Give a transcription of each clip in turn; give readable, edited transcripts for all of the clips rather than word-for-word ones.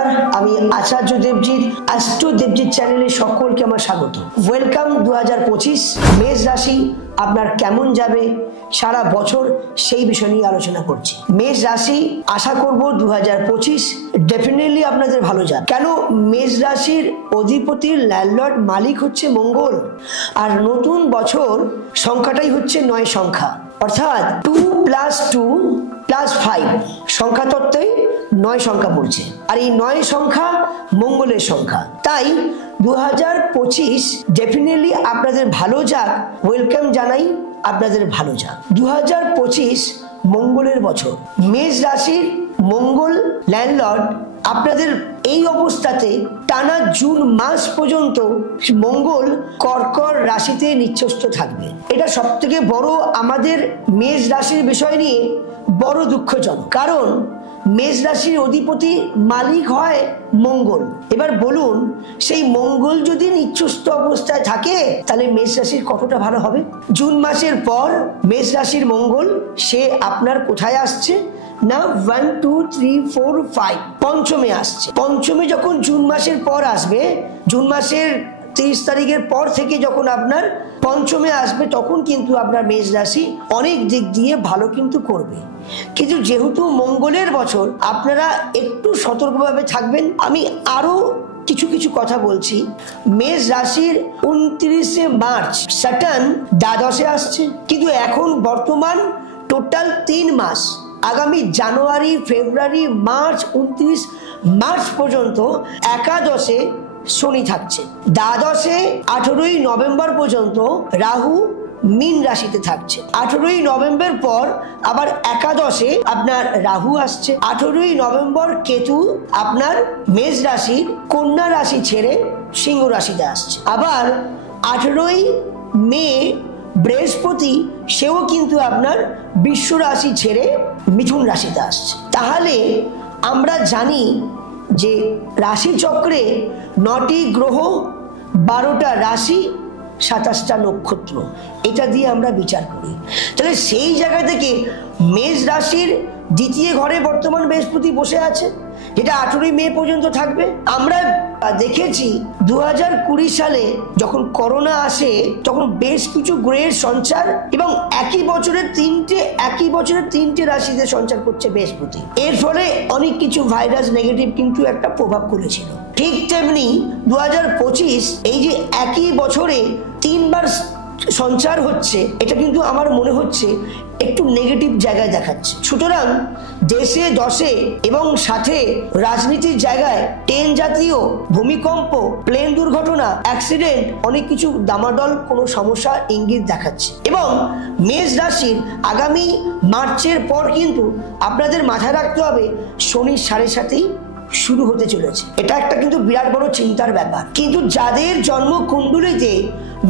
নমস্কার, আমি আচার্য দেবজিৎ অ্যাস্ট্রো দেবজিৎ চ্যানেলে সকলকে আমার স্বাগত। ওয়েলকাম 2025। মেষ রাশি আপনার কেমন যাবে সারা বছর সেই বিষয় নিয়ে আলোচনা করছি। মেষ রাশি আশা করব 2025 ডেফিনেটলি আপনাদের ভালো যাবে। কেন? মেষ রাশির অধিপতির ল্যান্ডলর্ড মালিক হচ্ছে মঙ্গল, আর নতুন বছর সংখ্যাটাই হচ্ছে 9 সংখ্যা, অর্থাৎ 2 + 2 + 5 সংখ্যা তত্ত্বে 9 সংখ্যা পড়ছে, আর এই 9 সংখ্যা মঙ্গলের সংখ্যা। তাই 2025 ডেফিনেটলি আপনাদের ভালো যাক, ওয়েলকাম জানাই, আপনাদের ভালো যাক। 2025 মঙ্গলের বছর। মেষ রাশির মঙ্গল ল্যান্ডলর্ড আপনাদের এই অবস্থাতে টানা জুন মাস পর্যন্ত মঙ্গল কর্কট রাশিতে নিচস্থ থাকবে। এটা সব থেকে বড় আমাদের মেষ রাশির বিষয় নিয়ে বড় দুঃখজনক, কারণ মেষ রাশির অধিপতি মালিক হয় মঙ্গল। এবার বলুন, সেই মঙ্গল যদি নিচস্থ অবস্থায় থাকে তাহলে মেষ রাশির কতটা ভালো হবে? জুন মাসের পর মেষ রাশির মঙ্গল সে আপনার কোথায় আসছে না 1 2 3 4 5 পঞ্চমে আসছে। পঞ্চমে যখন জুন মাসের পর আসবে, জুন মাসের 30 তারিখের পর থেকে যখন আপনার পঞ্চমে আসবে, তখন কিন্তু আপনার মেষ রাশি অনেক দিক দিয়ে ভালো কিন্তু করবে। কিন্তু যেহেতু মঙ্গলের বছর, আপনারা একটু সতর্কভাবে থাকবেন। আমি আরো কিছু কথা বলছি। মেষ রাশির 29শে মার্চ স্যাটার্ন দ্বাদশে আসছে, কিন্তু এখন বর্তমান টোটাল 3 মাস, আগামী জানুয়ারি, ফেব্রুয়ারি, মার্চ, 29 মার্চ পর্যন্ত একাদশে শনি থাকছে। দ্বাদশে 18ই নভেম্বর পর্যন্ত রাহু মীন রাশিতে থাকছে। 18ই নভেম্বর পর আবার একাদশে আপনার রাহু আসছে। 18ই নভেম্বর কেতু আপনার মেষ রাশির কন্যা রাশি ছেড়ে সিংহ রাশিতে আসছে। আবার 18ই মে বৃহস্পতি সেও কিন্তু আপনার বৃষ রাশি ছেড়ে মিথুন রাশিতে আসছে। তাহলে আমরা জানি যে রাশি চক্রে 9টি গ্রহ, 12টা রাশি, 27টা নক্ষত্র, এটা দিয়ে আমরা বিচার করি। তাহলে সেই জায়গা থেকে মেষ রাশির দ্বিতীয় ঘরে বর্তমান বৃহস্পতি বসে আছে, যেটা 18ই মে পর্যন্ত থাকবে। আমরা দেখেছি 2020 সালে যখন করোনা আসে, তখন বেশ কিছু গ্রহের সঞ্চার এবং একই বছরে তিনটে রাশিতে সঞ্চার করছে বৃহস্পতি। এর ফলে অনেক কিছু ভাইরাস নেগেটিভ কিন্তু একটা প্রভাব করেছিল। ঠিক তেমনি 2025 এই যে একই বছরে 3 বার সঞ্চার হচ্ছে, এটা কিন্তু আমার মনে হচ্ছে একটু নেগেটিভ জায়গায় দেখাচ্ছে। সুতরাং দেশে দশে এবং সাথে রাজনীতির জায়গায় ট্রেন জাতীয়, ভূমিকম্প, প্লেন দুর্ঘটনা, অ্যাক্সিডেন্ট, অনেক কিছু দামাদল কোনো সমস্যা ইঙ্গিত দেখাচ্ছে। এবং মেষ রাশির আগামী মার্চের পর কিন্তু আপনাদের মাথায় রাখতে হবে শনির 7.5 শুরু হতে চলেছে। এটা একটা কিন্তু বিরাট বড় চিন্তার ব্যাপার। কিন্তু যাদের জন্ম কুণ্ডলিতে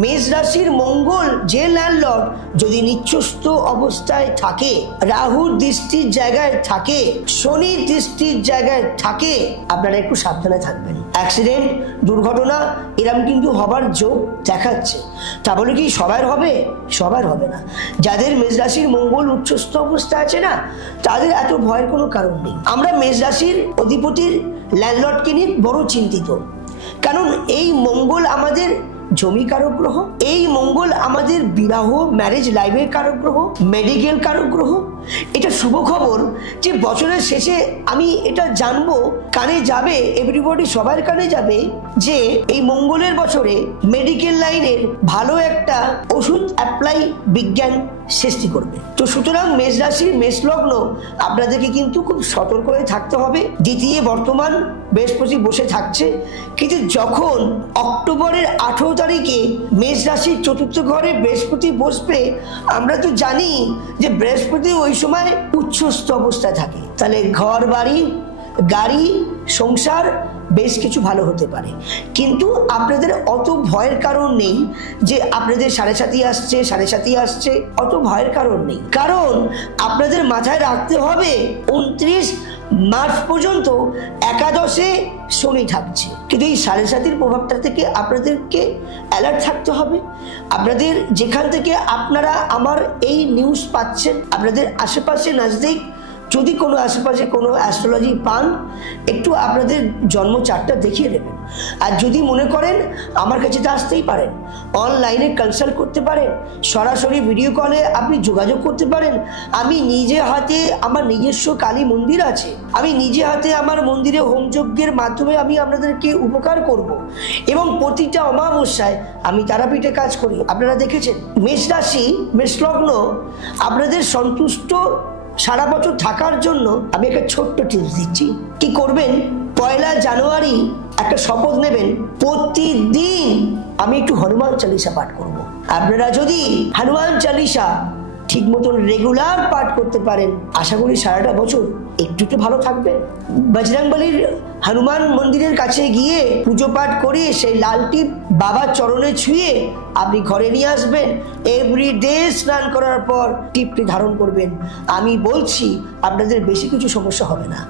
মেষ রাশির মঙ্গল যে ল্যান্ডলর্ড যদি নিচস্থ অবস্থায় থাকে, রাহুর দৃষ্টির জায়গায় থাকে, শনির দৃষ্টির জায়গায় থাকে, আপনারা একটু সাবধানে থাকবেন। অ্যাক্সিডেন্ট, দুর্ঘটনা এরকম কিন্তু হবার যোগ দেখাচ্ছে। তা বলে কি সবার হবে? সবার হবে না। যাদের মেষ রাশির মঙ্গল উচ্চস্থ অবস্থায় আছে না, তাদের এত ভয়ের কোনো কারণ নেই। আমরা মেষ রাশির অধিপতির ল্যান্ডলর্ডকে নিয়ে বড় চিন্তিত, কারণ এই মঙ্গল আমাদের জমি কারক গ্রহ, এই মঙ্গল আমাদের বিবাহ, ম্যারেজ লাইফের কারক গ্রহ, মেডিকেল কারক গ্রহ। এটা শুভ খবর যে বছরের শেষে আমি এটা জানবো, কানে যাবে, এভরিবডি সবার কানে যাবে যে এই মঙ্গলের বছরে মেডিকেল লাইনের ভালো একটা ওষুধ অ্যাপ্লাই বিজ্ঞান সৃষ্টি করবে। তো সুতরাং মেষ রাশির মেষ লগ্ন আপনাদেরকে কিন্তু খুব সতর্ক হয়ে থাকতে হবে। দ্বিতীয় বর্তমান বৃহস্পতি বসে থাকছে, কিন্তু যখন অক্টোবরের 18 তারিখে মেষ রাশির 4র্থ ঘরে বৃহস্পতি বসবে, আমরা তো জানি যে বৃহস্পতি ওই সময় উচ্চস্থ অবস্থায় থাকে। তাহলে ঘর বাড়ি, গাড়ি, সংসার বেশ কিছু ভালো হতে পারে। কিন্তু আপনাদের অত ভয়ের কারণ নেই যে আপনাদের 7.5 আসছে, অত ভয়ের কারণ নেই। কারণ আপনাদের মাথায় রাখতে হবে 29 মার্চ পর্যন্ত একাদশে শনি থাকছে। কিন্তু এই 7.5 প্রভাবটা থেকে আপনাদেরকে অ্যালার্ট থাকতে হবে। আপনাদের যেখান থেকে আপনারা আমার এই নিউজ পাচ্ছেন, আপনাদের আশেপাশে নজদিক যদি কোনো আশেপাশে কোনো অ্যাস্ট্রোলজি পান, একটু আপনাদের জন্ম চার্টটা দেখিয়ে দেবেন। আর যদি মনে করেন আমার কাছে তো আসতেই পারেন, অনলাইনে কনসাল্ট করতে পারেন, সরাসরি ভিডিও কলে আপনি যোগাযোগ করতে পারেন। আমি নিজে হাতে, আমার নিজস্ব কালী মন্দির আছে, আমি নিজে হাতে আমার মন্দিরে হোমযজ্ঞের মাধ্যমে আমি আপনাদেরকে উপকার করব। এবং প্রতিটা অমাবস্যায় আমি তারাপীঠে কাজ করি। আপনারা দেখেছেন মেষ রাশি, মেষ লগ্ন, আপনাদের সন্তুষ্ট সারা বছর থাকার জন্য আমি একটা ছোট্ট টিপস দিচ্ছি। কি করবেন, 1 জানুয়ারি একটা শপথ নেবেন, প্রতিদিন আমি একটু হনুমান চালিসা পাঠ করব। আপনারা যদি হনুমান চালিসা ঠিক মতন রেগুলার পাঠ করতে পারেন, আশা করি সারাটা বছর একটু তো ভালো থাকবে। বজরংবলীর হনুমান মন্দিরের কাছে গিয়ে পুজো পাঠ করে সেই লাল টিপ বাবার চরণে ছুঁয়ে আপনি ঘরে নিয়ে আসবেন। এভরিডে স্নান করার পর টিপটি ধারণ করবেন। আমি বলছি আপনাদের বেশি কিছু সমস্যা হবে না।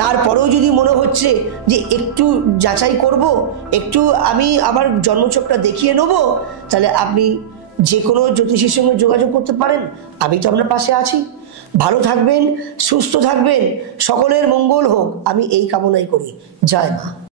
তারপরেও যদি মনে হচ্ছে যে একটু যাচাই করব, একটু আমি আমার জন্মছকটা দেখিয়ে নেব, তাহলে আপনি যে কোনো জ্যোতিষীর সঙ্গে যোগাযোগ করতে পারেন। আমি তো আপনার পাশে আছি। ভালো থাকবেন, সুস্থ থাকবেন, সকলের মঙ্গল হোক, আমি এই কামনাই করি। জয় মা।